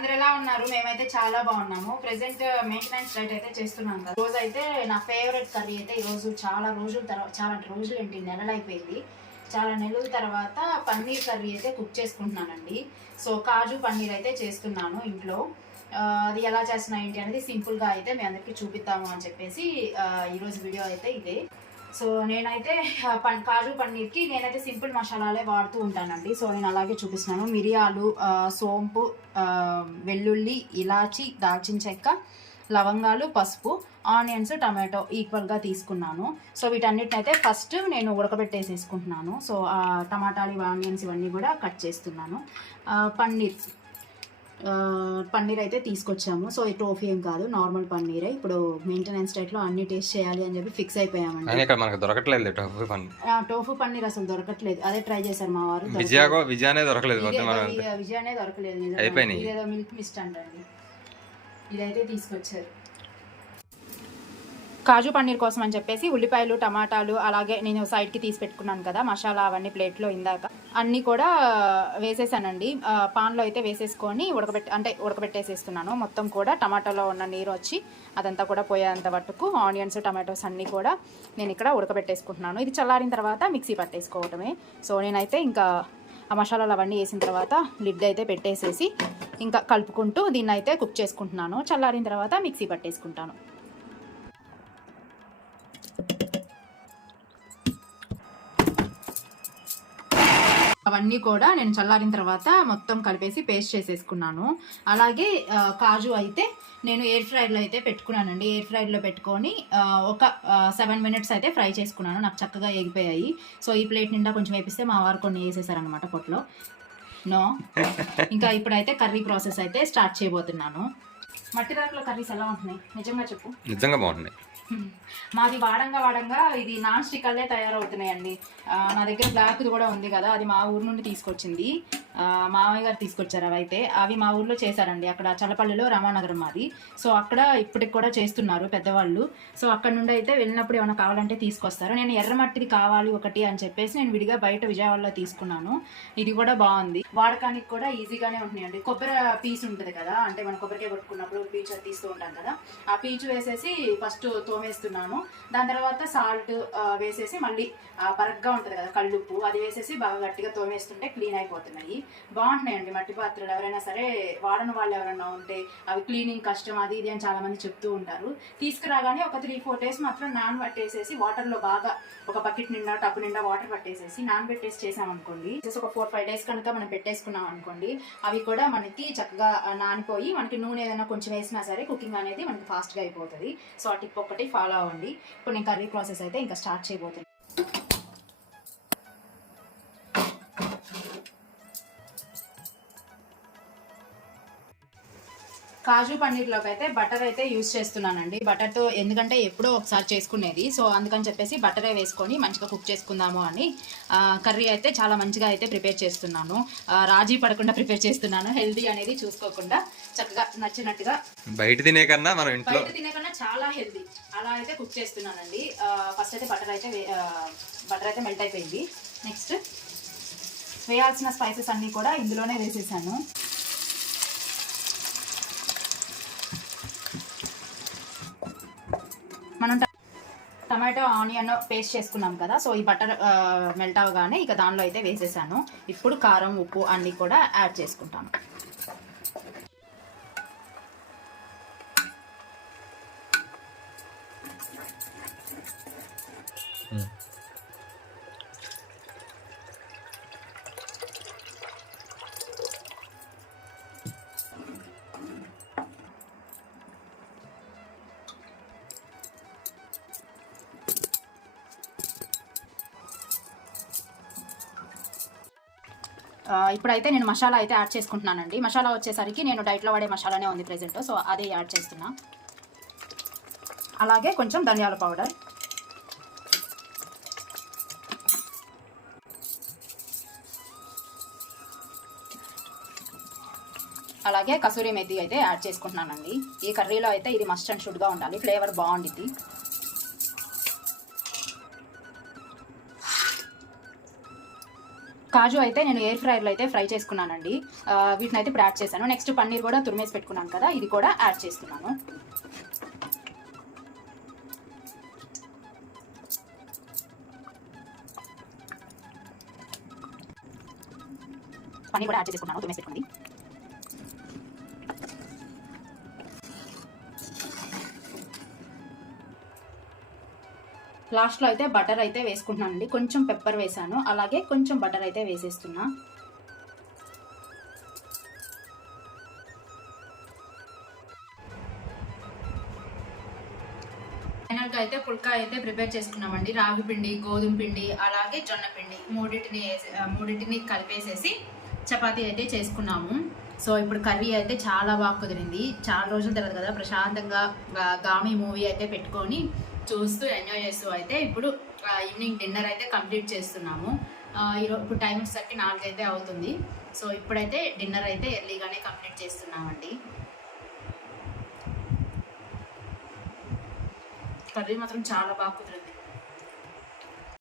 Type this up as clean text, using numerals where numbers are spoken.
అందరు ఎలా ఉన్నారు? మేమైతే చాలా బాగున్నాము. ప్రెసెంట్ మెయింటెనెన్స్ డైట్ అయితే చేస్తున్నాం కదా. రోజు అయితే నా ఫేవరెట్ కర్రీ అయితే ఈరోజు చాలా రోజులు ఏంటి, నెలలు అయిపోయింది. చాలా నెలల తర్వాత పన్నీర్ కర్రీ అయితే కుక్ చేసుకుంటున్నానండి. సో కాజు పన్నీర్ అయితే చేస్తున్నాను ఇంట్లో. అది ఎలా చేస్తున్నా ఏంటి అనేది సింపుల్గా అయితే మీ అందరికీ చూపిద్దాము అని చెప్పేసి ఈరోజు వీడియో అయితే ఇదే. సో నేనైతే కాజు పన్నీర్కి నేనైతే సింపుల్ మసాలాలే వాడుతూ ఉంటానండి. సో నేను అలాగే చూపిస్తున్నాను. మిరియాలు, సోంపు, వెల్లుల్లి, ఇలాచి, దాల్చిన చెక్క, లవంగాలు, పసుపు, ఆనియన్స్, టమాటో ఈక్వల్గా తీసుకున్నాను. సో వీటన్నిటిని అయితే ఫస్ట్ నేను ఉడకబెట్టేసేసుకుంటున్నాను. సో టమాటాలు, ఆనియన్స్ ఇవన్నీ కూడా కట్ చేస్తున్నాను. పన్నీర్ అయితే తీసుకొచ్చాము. సో ఈ టోఫీ ఏం కాదు, నార్మల్ పన్నీరే. ఇప్పుడు మెయింటెనెన్స్ డైట్లో అన్ని టేస్ట్ చేయాలి అని చెప్పి ఫిక్స్ అయిపోయామండి. దొరకట్లేదు టోఫూ పన్నీర్ అసలు దొరకట్లేదు. అదే ట్రై చేశారు మా వారు. విజయానే దొరకలేదు, ఇదేదో మిల్క్ మిస్ట్ అంటండి, ఇదైతే తీసుకొచ్చారు. కాజు పన్నీర్ కోసం అని చెప్పేసి ఉల్లిపాయలు, టమాటాలు, అలాగే నేను సైడ్కి తీసి పెట్టుకున్నాను కదా మసాలా, అవన్నీ ప్లేట్లో ఇందాక అన్నీ కూడా వేసేసానండి. పాన్లో అయితే వేసేసుకొని ఉడకబెట్టేసేస్తున్నాను. మొత్తం కూడా టమాటాలో ఉన్న నీరు వచ్చి అదంతా కూడా పోయేంత మట్టుకు ఆనియన్స్, టమాటోస్ అన్నీ కూడా నేను ఇక్కడ ఉడకబెట్టేసుకుంటున్నాను. ఇది చల్లారిన తర్వాత మిక్సీ పట్టేసుకోవటమే. సో నేనైతే ఇంకా ఆ మసాలాలు అవన్నీ వేసిన తర్వాత లిడ్ అయితే పెట్టేసేసి ఇంకా కలుపుకుంటూ దీన్ని అయితే కుక్ చేసుకుంటున్నాను. చల్లారిన తర్వాత మిక్సీ పట్టేసుకుంటాను. అవన్నీ కూడా నేను చల్లారిన తర్వాత మొత్తం కలిపేసి పేస్ట్ చేసేసుకున్నాను. అలాగే కాజు అయితే నేను ఎయిర్ ఫ్రైర్లో అయితే పెట్టుకున్నానండి. ఎయిర్ ఫ్రైర్లో పెట్టుకొని ఒక 7 minutes అయితే ఫ్రై చేసుకున్నాను. నాకు చక్కగా ఎగిపోయాయి. సో ఈ ప్లేట్ నిండా కొంచెం వేపిస్తే మా వారు కొన్ని వేసేసారనమాట పొట్లో. ఇంకా ఇప్పుడైతే కర్రీ ప్రాసెస్ అయితే స్టార్ట్ చేయబోతున్నాను. మట్టి దాంట్లో కర్రీస్ ఎలా ఉంటున్నాయి నిజంగా చెప్పు? నిజంగా బాగుంటున్నాయి. మాది వాడంగా ఇది నాన్ స్టిక్ అల్లే తయారవుతున్నాయండి. నా దగ్గర బ్లాక్ది కూడా ఉంది కదా, అది మా ఊరు నుండి తీసుకొచ్చింది, మామయ్య గారు తీసుకొచ్చారు. అవి మా ఊర్లో చేశారండి, అక్కడ చల్లపల్లిలో రామానగరం మాది. సో అక్కడ ఇప్పటికి కూడా చేస్తున్నారు పెద్దవాళ్ళు. సో అక్కడ నుండి అయితే వెళ్ళినప్పుడు ఏమైనా కావాలంటే తీసుకొస్తారు. నేను ఎర్రమట్టిది కావాలి ఒకటి అని చెప్పేసి నేను విడిగా బయట విజయవాడలో తీసుకున్నాను. ఇది కూడా బాగుంది, వాడకానికి కూడా ఈజీగానే ఉంటున్నాయండి. కొబ్బరి పీచు ఉంటుంది కదా, అంటే మనం కొబ్బరికాయ కొట్టుకున్నప్పుడు పీచు అది తీస్తూ ఉంటాం కదా, ఆ పీచు వేసేసి ఫస్ట్ తోమేస్తున్నాను. దాని తర్వాత సాల్ట్ వేసేసి మళ్ళీ పరగ్గా ఉంటుంది కదా కళ్ళుప్పు, అది వేసేసి బాగా గట్టిగా తోమేస్తుంటే క్లీన్ అయిపోతున్నాయి. బాగుంటున్నాయండి మట్టి పాత్రలు. ఎవరైనా సరే వాడని వాళ్ళు ఎవరైనా ఉంటే అవి క్లీనింగ్ కష్టం అది ఇది అని చాలా మంది చెప్తూ ఉంటారు. తీసుకురాగానే ఒక 3-4 days మాత్రం నానబెట్టేసేసి వాటర్లో బాగా ఒక బకెట్ నిండా టబ్బు నిండా వాటర్ పట్టేసేసి నానబెట్టేసి చేసామనుకోండి, ఒక 4-5 days కనుక మనం పెట్టేసుకున్నాం అనుకోండి, అవి కూడా మనకి చక్కగా నానిపోయి మనకి నూనె ఏదైనా కొంచెం వేసినా సరే కుకింగ్ అనేది మనకి ఫాస్ట్గా అయిపోతుంది. సో ఆ టిప్ ఒకటి ఫాలో అవ్వండి. ఇప్పుడు నేను కర్రీ ప్రాసెస్ అయితే ఇంకా స్టార్ట్ చేయబోతున్నాను. కాజు పన్నీర్లోకి అయితే బటర్ అయితే యూజ్ చేస్తున్నానండి. బటర్తో ఎందుకంటే ఎప్పుడో ఒకసారి చేసుకునేది, సో అందుకని చెప్పేసి బటరే వేసుకొని మంచిగా కుక్ చేసుకుందాము అని కర్రీ అయితే చాలా మంచిగా అయితే ప్రిపేర్ చేస్తున్నాను. రాజీ పడకుండా ప్రిపేర్ చేస్తున్నాను, హెల్తీ అనేది చూసుకోకుండా చక్కగా నచ్చినట్టుగా. బయట తినే కన్నా చాలా హెల్తీ అలా అయితే కుక్ చేస్తున్నానండి. ఫస్ట్ అయితే బటర్ అయితే మెల్ట్ అయిపోయింది. నెక్స్ట్ వేయాల్సిన స్పైసెస్ అన్నీ కూడా ఇందులోనే వేసేసాను. మనం టమాటో ఆనియన్ పేస్ట్ చేసుకున్నాం కదా, సో ఈ బటర్ మెల్ట్ అవ్వగానే ఇక దానిలో అయితే వేసేసాను. ఇప్పుడు కారం, ఉప్పు అన్నీ కూడా యాడ్ చేసుకుంటాను. ఇప్పుడైతే నేను మసాలా అయితే యాడ్ చేసుకుంటున్నానండి. మసాలా వచ్చేసరికి నేను డైట్లో వాడే మసాలానే ఉంది ప్రెజెంట్, సో అదే యాడ్ చేస్తున్నా. అలాగే కొంచెం ధనియాల పౌడర్, అలాగే కసూరి మెథి అయితే యాడ్ చేసుకుంటున్నానండి. ఈ కర్రీలో అయితే ఇది మస్ట్ అండ్ షుడ్గా ఉండాలి, ఫ్లేవర్ బాగుండిద్ది. కాజు అయితే నేను ఎయిర్ ఫ్రైర్లో అయితే ఫ్రై చేసుకున్నానండి. వీటిని అయితే ఇప్పుడు యాడ్ చేశాను. నెక్స్ట్ పన్నీర్ కూడా తురిమేసి పెట్టుకున్నాను కదా, ఇది కూడా యాడ్ చేస్తున్నాను. పన్నీర్ కూడా యాడ్ చేసుకున్నాను తురిమేసి పెట్టుకుంది. లాస్ట్లో అయితే బటర్ అయితే వేసుకుంటున్నానండి. కొంచెం పెప్పర్ వేసాను, అలాగే కొంచెం బటర్ అయితే వేసేస్తున్నా. ఫైనల్గా అయితే పుల్కా అయితే ప్రిపేర్ చేసుకున్నామండి. రాగి పిండి, గోధుమ పిండి, అలాగే జొన్న పిండి మూడింటిని కలిపేసేసి చపాతీ అయితే చేసుకున్నాము. సో ఇప్పుడు కర్రీ అయితే చాలా బాగా కుదిరింది. చాలా రోజుల తర్వాత కదా ప్రశాంతంగా గామి మూవీ అయితే పెట్టుకొని చూస్తూ ఎంజాయ్ చేస్తూ అయితే ఇప్పుడు ఈవినింగ్ డిన్నర్ అయితే కంప్లీట్ చేస్తున్నాము. ఇప్పుడు టైం వచ్చేసరికి 4 అయితే అవుతుంది. సో ఇప్పుడైతే డిన్నర్ అయితే ఎర్లీగానే కంప్లీట్ చేస్తున్నామండి. కర్రీ మాత్రం చాలా బాగా కుదిరింది.